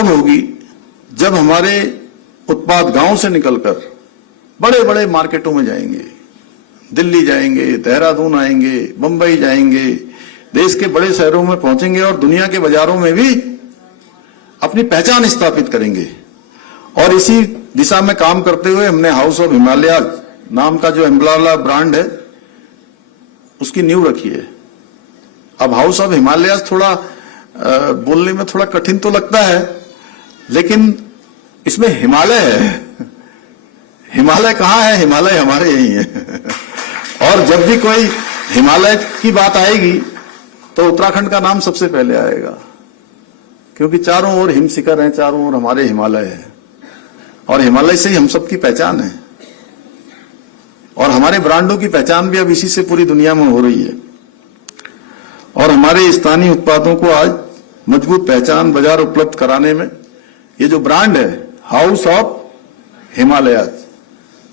तब होगी जब हमारे उत्पाद गांव से निकलकर बड़े बड़े मार्केटों में जाएंगे, दिल्ली जाएंगे, देहरादून आएंगे, बंबई जाएंगे, देश के बड़े शहरों में पहुंचेंगे और दुनिया के बाजारों में भी अपनी पहचान स्थापित करेंगे। और इसी दिशा में काम करते हुए हमने हाउस ऑफ हिमालय नाम का जो एम्ब्रेला ब्रांड है उसकी नींव रखी है। अब हाउस ऑफ हिमालय थोड़ा बोलने में थोड़ा कठिन तो लगता है, लेकिन इसमें हिमालय है। हिमालय कहाँ है? हिमालय हमारे यही है। और जब भी कोई हिमालय की बात आएगी तो उत्तराखंड का नाम सबसे पहले आएगा, क्योंकि चारों ओर हिम शिखर हैं, चारों ओर हमारे हिमालय है और हिमालय से ही हम सबकी पहचान है। और हमारे ब्रांडों की पहचान भी अब इसी से पूरी दुनिया में हो रही है। और हमारे स्थानीय उत्पादों को आज मजबूत पहचान बाजार उपलब्ध कराने में ये जो ब्रांड है हाउस ऑफ हिमालय,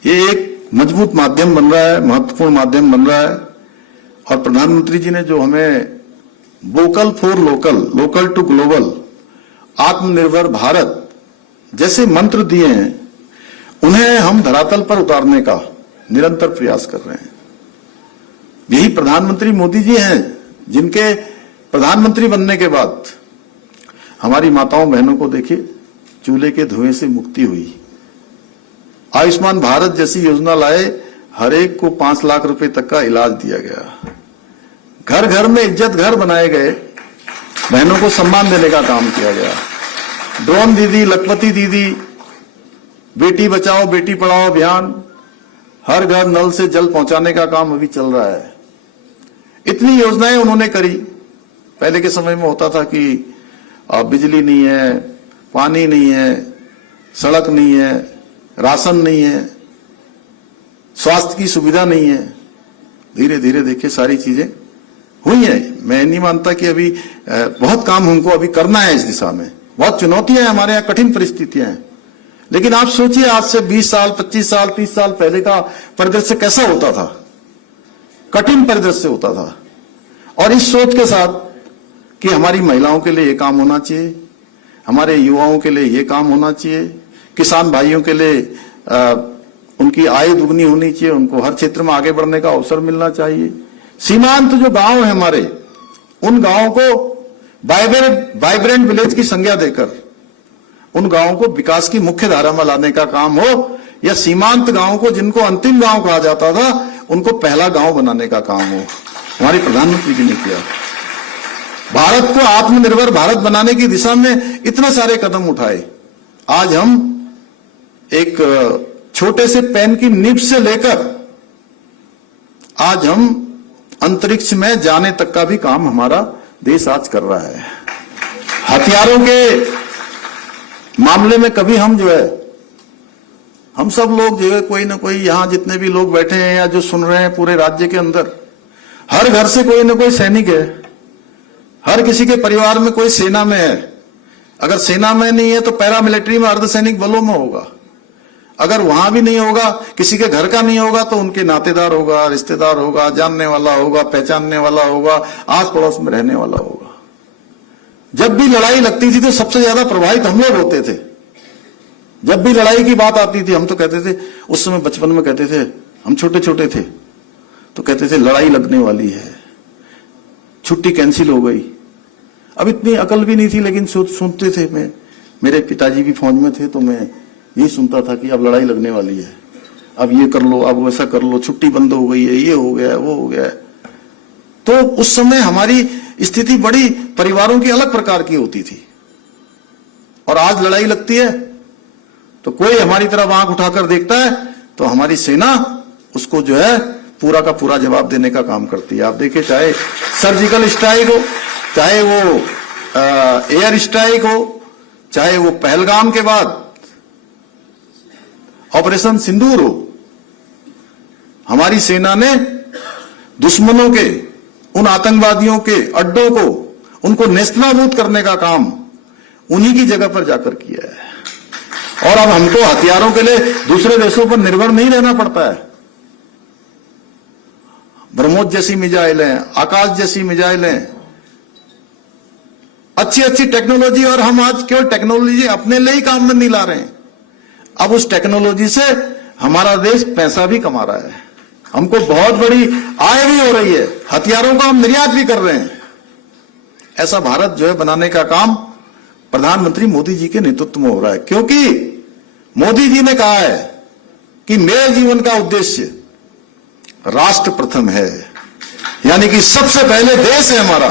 ये एक मजबूत माध्यम बन रहा है, महत्वपूर्ण माध्यम बन रहा है। और प्रधानमंत्री जी ने जो हमें vocal for local, local to global, Atmanirbhar Bharat जैसे मंत्र दिए हैं, उन्हें हम धरातल पर उतारने का निरंतर प्रयास कर रहे हैं। यही प्रधानमंत्री मोदी जी हैं जिनके प्रधानमंत्री बनने के बाद हमारी माताओं बहनों को देखिए चूल्हे के धुएं से मुक्ति हुई। आयुष्मान भारत जैसी योजना लाए, हर एक को 5 लाख रुपए तक का इलाज दिया गया। घर घर में इज्जत घर बनाए गए, बहनों को सम्मान देने का काम किया गया। ड्रोन दीदी, लखपति दीदी, बेटी बचाओ बेटी पढ़ाओ अभियान, हर घर नल से जल पहुंचाने का काम अभी चल रहा है। इतनी योजनाएं उन्होंने करी। पहले के समय में होता था कि बिजली नहीं है, पानी नहीं है, सड़क नहीं है, राशन नहीं है, स्वास्थ्य की सुविधा नहीं है। धीरे धीरे देखिए सारी चीजें हुई है। मैं नहीं मानता कि अभी बहुत काम हमको अभी करना है इस दिशा में। बहुत चुनौतियां हैं हमारे यहाँ, कठिन परिस्थितियां हैं। लेकिन आप सोचिए आज से 20 साल, 25 साल, 30 साल पहले का परिदृश्य कैसा होता था। कठिन परिदृश्य होता था। और इस सोच के साथ कि हमारी महिलाओं के लिए ये काम होना चाहिए, हमारे युवाओं के लिए ये काम होना चाहिए, किसान भाइयों के लिए उनकी आय दुगनी होनी चाहिए, उनको हर क्षेत्र में आगे बढ़ने का अवसर मिलना चाहिए। सीमांत जो गांव है हमारे, उन गांवों को वाइब्रेंट विलेज की संज्ञा देकर उन गांवों को विकास की मुख्य धारा में लाने का काम हो, या सीमांत गांवों को जिनको अंतिम गांव कहा जाता था उनको पहला गांव बनाने का काम हो, हमारे प्रधानमंत्री जी ने किया। भारत को आत्मनिर्भर भारत बनाने की दिशा में इतने सारे कदम उठाए। आज हम एक छोटे से पेन की निब से लेकर आज हम अंतरिक्ष में जाने तक का भी काम हमारा देश आज कर रहा है। हथियारों के मामले में कभी हम जो है, हम सब लोग जो है कोई ना कोई, यहां जितने भी लोग बैठे हैं या जो सुन रहे हैं पूरे राज्य के अंदर, हर घर से कोई ना कोई सैनिक है, हर किसी के परिवार में कोई सेना में है। अगर सेना में नहीं है तो पैरामिलिट्री में, अर्धसैनिक बलों में होगा। अगर वहां भी नहीं होगा, किसी के घर का नहीं होगा, तो उनके नातेदार होगा, रिश्तेदार होगा, जानने वाला होगा, पहचानने वाला होगा, आस पड़ोस में रहने वाला होगा। जब भी लड़ाई लगती थी तो सबसे ज्यादा प्रभावित हम लोग होते थे। जब भी लड़ाई की बात आती थी, हम तो कहते थे, उस समय बचपन में कहते थे, हम छोटे छोटे थे तो कहते थे लड़ाई लगने वाली है, छुट्टी कैंसिल हो गई। अब इतनी अकल भी नहीं थी, लेकिन सुनते थे। मैं, मेरे पिताजी भी फौज में थे तो मैं यही सुनता था कि अब लड़ाई लगने वाली है, अब ये कर लो, अब वैसा कर लो, छुट्टी बंद हो गई है, ये हो गया है, वो हो गया है। तो उस समय हमारी स्थिति बड़ी परिवारों की अलग प्रकार की होती थी। और आज लड़ाई लगती है तो कोई हमारी तरफ आंख उठाकर देखता है तो हमारी सेना उसको जो है पूरा का पूरा जवाब देने का काम करती है। आप देखिए, चाहे सर्जिकल स्ट्राइक हो, चाहे वो एयर स्ट्राइक हो, चाहे वो पहलगाम के बाद ऑपरेशन सिंदूर हो, हमारी सेना ने दुश्मनों के, उन आतंकवादियों के अड्डों को, उनको नेस्तनाबूद करने का काम उन्हीं की जगह पर जाकर किया है। और अब हमको हथियारों के लिए दूसरे देशों पर निर्भर नहीं रहना पड़ता है। ब्रह्मोस जैसी मिसाइलें, आकाश जैसी मिसाइलें, अच्छी अच्छी टेक्नोलॉजी, और हम आज केवल टेक्नोलॉजी अपने लिए ही काम में नहीं ला रहे हैं, अब उस टेक्नोलॉजी से हमारा देश पैसा भी कमा रहा है, हमको बहुत बड़ी आय भी हो रही है, हथियारों का हम निर्यात भी कर रहे हैं। ऐसा भारत जो है बनाने का काम प्रधानमंत्री मोदी जी के नेतृत्व में हो रहा है, क्योंकि मोदी जी ने कहा है कि मेरे जीवन का उद्देश्य राष्ट्र प्रथम है, यानी कि सबसे पहले देश है हमारा।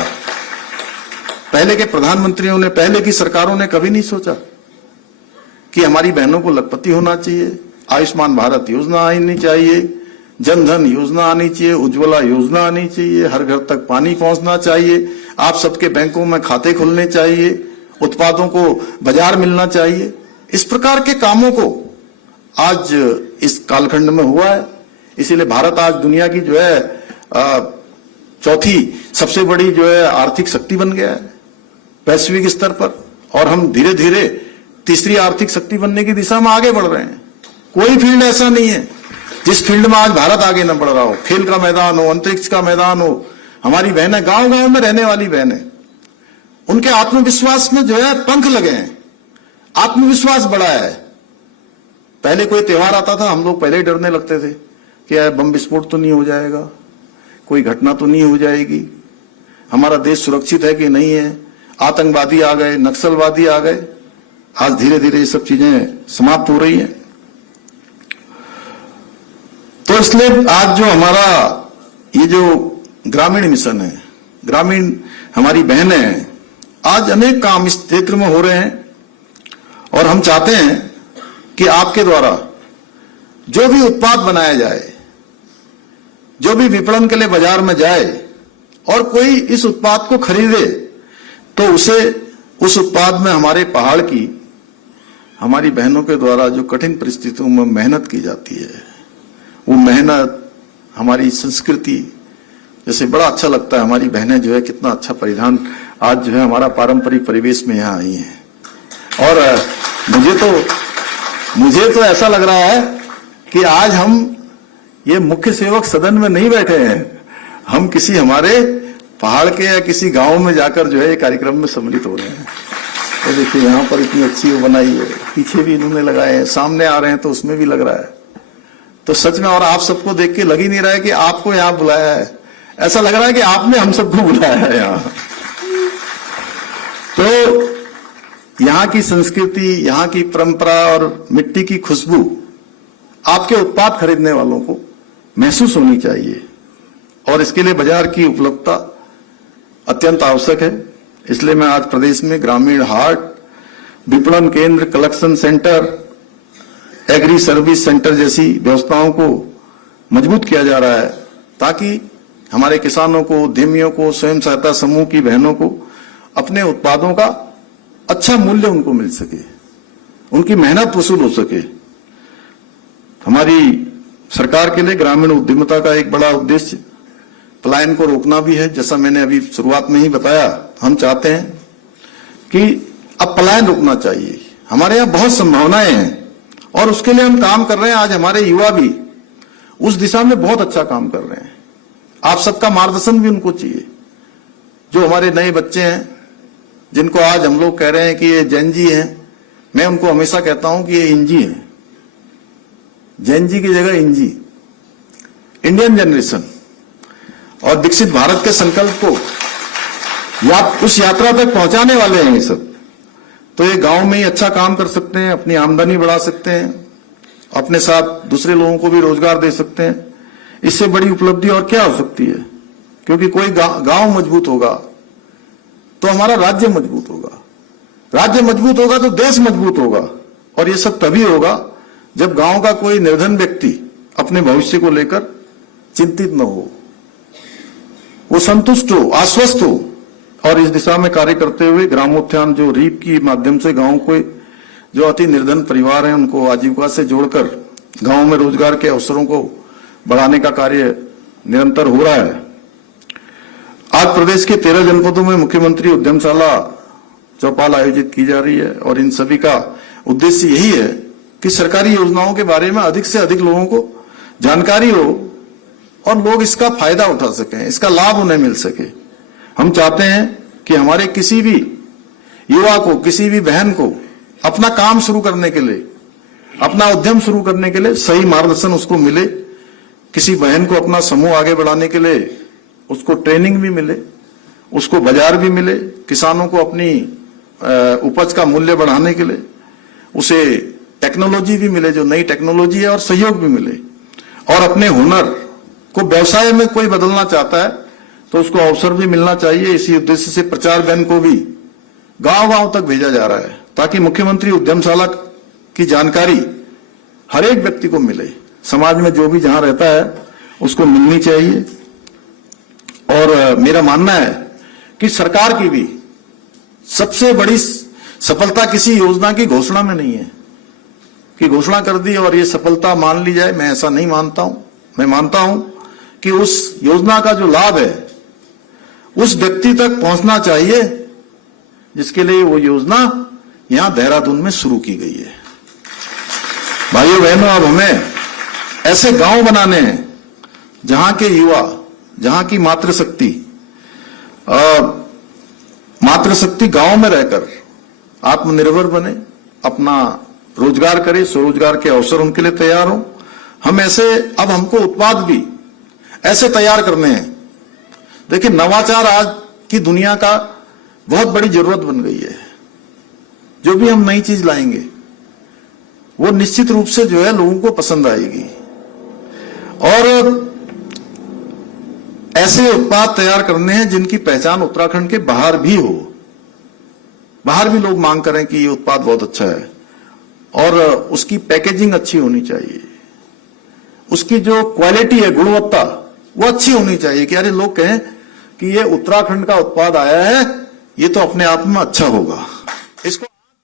पहले के प्रधानमंत्रियों ने, पहले की सरकारों ने कभी नहीं सोचा कि हमारी बहनों को लखपति होना चाहिए, आयुष्मान भारत योजना आनी चाहिए, जनधन योजना आनी चाहिए, उज्ज्वला योजना आनी चाहिए, हर घर तक पानी पहुंचना चाहिए, आप सबके बैंकों में खाते खुलने चाहिए, उत्पादों को बाजार मिलना चाहिए। इस प्रकार के कामों को आज इस कालखंड में हुआ है। इसीलिए भारत आज दुनिया की जो है चौथी सबसे बड़ी जो है आर्थिक शक्ति बन गया है वैश्विक स्तर पर, और हम धीरे धीरे तीसरी आर्थिक शक्ति बनने की दिशा में आगे बढ़ रहे हैं। कोई फील्ड ऐसा नहीं है जिस फील्ड में आज भारत आगे न बढ़ रहा हो, खेल का मैदान हो, अंतरिक्ष का मैदान हो। हमारी बहनें गांव गांव में रहने वाली बहनें, उनके आत्मविश्वास में जो है पंख लगे हैं, आत्मविश्वास बढ़ा है। पहले कोई त्योहार आता था, हम लोग पहले ही डरने लगते थे कि यार बम विस्फोट तो नहीं हो जाएगा, कोई घटना तो नहीं हो जाएगी, हमारा देश सुरक्षित है कि नहीं है, आतंकवादी आ गए, नक्सलवादी आ गए। आज धीरे धीरे ये सब चीजें समाप्त हो रही हैं। तो इसलिए आज जो हमारा ये जो ग्रामीण मिशन है, ग्रामीण हमारी बहनें हैं, आज अनेक काम इस क्षेत्र में हो रहे हैं, और हम चाहते हैं कि आपके द्वारा जो भी उत्पाद बनाया जाए, जो भी विपणन के लिए बाजार में जाए और कोई इस उत्पाद को खरीदे, तो उसे उस उत्पाद में हमारे पहाड़ की, हमारी बहनों के द्वारा जो कठिन परिस्थितियों में मेहनत की जाती है, वो मेहनत, हमारी संस्कृति, जैसे बड़ा अच्छा लगता है हमारी बहनें जो है कितना अच्छा परिधान आज जो है हमारा पारंपरिक परिवेश में यहाँ आई हैं। और मुझे तो ऐसा लग रहा है कि आज हम ये मुख्य सेवक सदन में नहीं बैठे हैं, हम किसी हमारे पहाड़ के या किसी गांव में जाकर जो है ये कार्यक्रम में सम्मिलित हो रहे हैं। तो देखिए यहाँ पर इतनी अच्छी वो बनाई है, पीछे भी इन्होंने लगाए हैं, सामने आ रहे हैं तो उसमें भी लग रहा है। तो सच में, और आप सबको देख के लग ही नहीं रहा है कि आपको यहाँ बुलाया है, ऐसा लग रहा है कि आपने हम सबको बुलाया है यहाँ। तो यहाँ की संस्कृति, यहाँ की परंपरा और मिट्टी की खुशबू आपके उत्पाद खरीदने वालों को महसूस होनी चाहिए, और इसके लिए बाजार की उपलब्धता अत्यंत आवश्यक है। इसलिए मैं आज प्रदेश में ग्रामीण हाट, विपणन केंद्र, collection centre, agri service centre जैसी व्यवस्थाओं को मजबूत किया जा रहा है, ताकि हमारे किसानों को, उद्यमियों को, स्वयं सहायता समूह की बहनों को अपने उत्पादों का अच्छा मूल्य उनको मिल सके, उनकी मेहनत वसूल हो सके। हमारी सरकार के लिए ग्रामीण उद्यमिता का एक बड़ा उद्देश्य पलायन को रोकना भी है। जैसा मैंने अभी शुरुआत में ही बताया, हम चाहते हैं कि अब पलायन रुकना चाहिए। हमारे यहाँ बहुत संभावनाएं हैं और उसके लिए हम काम कर रहे हैं। आज हमारे युवा भी उस दिशा में बहुत अच्छा काम कर रहे हैं। आप सबका मार्गदर्शन भी उनको चाहिए। जो हमारे नए बच्चे हैं, जिनको आज हम लोग कह रहे हैं कि ये जैन जी हैं, मैं उनको हमेशा कहता हूं कि ये इंजी हैं। जैन जी की जगह इंजी, इंडियन जनरेशन, और विकसित भारत के संकल्प को उस यात्रा तक पहुंचाने वाले हैं ये सब। तो ये गांव में ही अच्छा काम कर सकते हैं, अपनी आमदनी बढ़ा सकते हैं, अपने साथ दूसरे लोगों को भी रोजगार दे सकते हैं। इससे बड़ी उपलब्धि और क्या हो सकती है? क्योंकि कोई गांव मजबूत होगा तो हमारा राज्य मजबूत होगा, राज्य मजबूत होगा तो देश मजबूत होगा। और ये सब तभी होगा जब गांव का कोई निर्धन व्यक्ति अपने भविष्य को लेकर चिंतित न हो, वो संतुष्ट हो, आश्वस्त हो। और इस दिशा में कार्य करते हुए ग्रामोत्थान जो रीप की माध्यम से गांव को, जो अति निर्धन परिवार हैं, उनको आजीविका से जोड़कर गांव में रोजगार के अवसरों को बढ़ाने का कार्य निरंतर हो रहा है। आज प्रदेश के 13 जनपदों में मुख्यमंत्री उद्यमशाला चौपाल आयोजित की जा रही है, और इन सभी का उद्देश्य यही है कि सरकारी योजनाओं के बारे में अधिक से अधिक लोगों को जानकारी हो और लोग इसका फायदा उठा सकें, इसका लाभ उन्हें मिल सके। हम चाहते हैं कि हमारे किसी भी युवा को, किसी भी बहन को अपना काम शुरू करने के लिए, अपना उद्यम शुरू करने के लिए सही मार्गदर्शन उसको मिले, किसी बहन को अपना समूह आगे बढ़ाने के लिए उसको ट्रेनिंग भी मिले, उसको बाजार भी मिले, किसानों को अपनी उपज का मूल्य बढ़ाने के लिए उसे टेक्नोलॉजी भी मिले, जो नई टेक्नोलॉजी है, और सहयोग भी मिले, और अपने हुनर को व्यवसाय में कोई बदलना चाहता है तो उसको अवसर भी मिलना चाहिए। इसी उद्देश्य से प्रचार वैन को भी गांव-गांव तक भेजा जा रहा है ताकि मुख्यमंत्री उद्यमशाला की जानकारी हर एक व्यक्ति को मिले, समाज में जो भी जहां रहता है उसको मिलनी चाहिए। और मेरा मानना है कि सरकार की भी सबसे बड़ी सफलता किसी योजना की घोषणा में नहीं है कि घोषणा कर दी और ये सफलता मान ली जाए। मैं ऐसा नहीं मानता हूं। मैं मानता हूं कि उस योजना का जो लाभ है उस व्यक्ति तक पहुंचना चाहिए जिसके लिए वो योजना यहां देहरादून में शुरू की गई है। भाइयों बहनों, अब हमें ऐसे गांव बनाने हैं जहां के युवा, जहां की मातृशक्ति गांव में रहकर आत्मनिर्भर बने, अपना रोजगार करे, स्वरोजगार के अवसर उनके लिए तैयार हो। हम ऐसे, अब हमको उत्पाद भी ऐसे तैयार करने हैं। देखिए, नवाचार आज की दुनिया का बहुत बड़ी जरूरत बन गई है। जो भी हम नई चीज लाएंगे वो निश्चित रूप से जो है लोगों को पसंद आएगी, और ऐसे उत्पाद तैयार करने हैं जिनकी पहचान उत्तराखंड के बाहर भी हो, बाहर भी लोग मांग करें कि ये उत्पाद बहुत अच्छा है, और उसकी पैकेजिंग अच्छी होनी चाहिए, उसकी जो क्वालिटी है, गुणवत्ता, वो अच्छी होनी चाहिए कि अरे लोग कहें कि ये उत्तराखंड का उत्पाद आया है, ये तो अपने आप में अच्छा होगा। इसको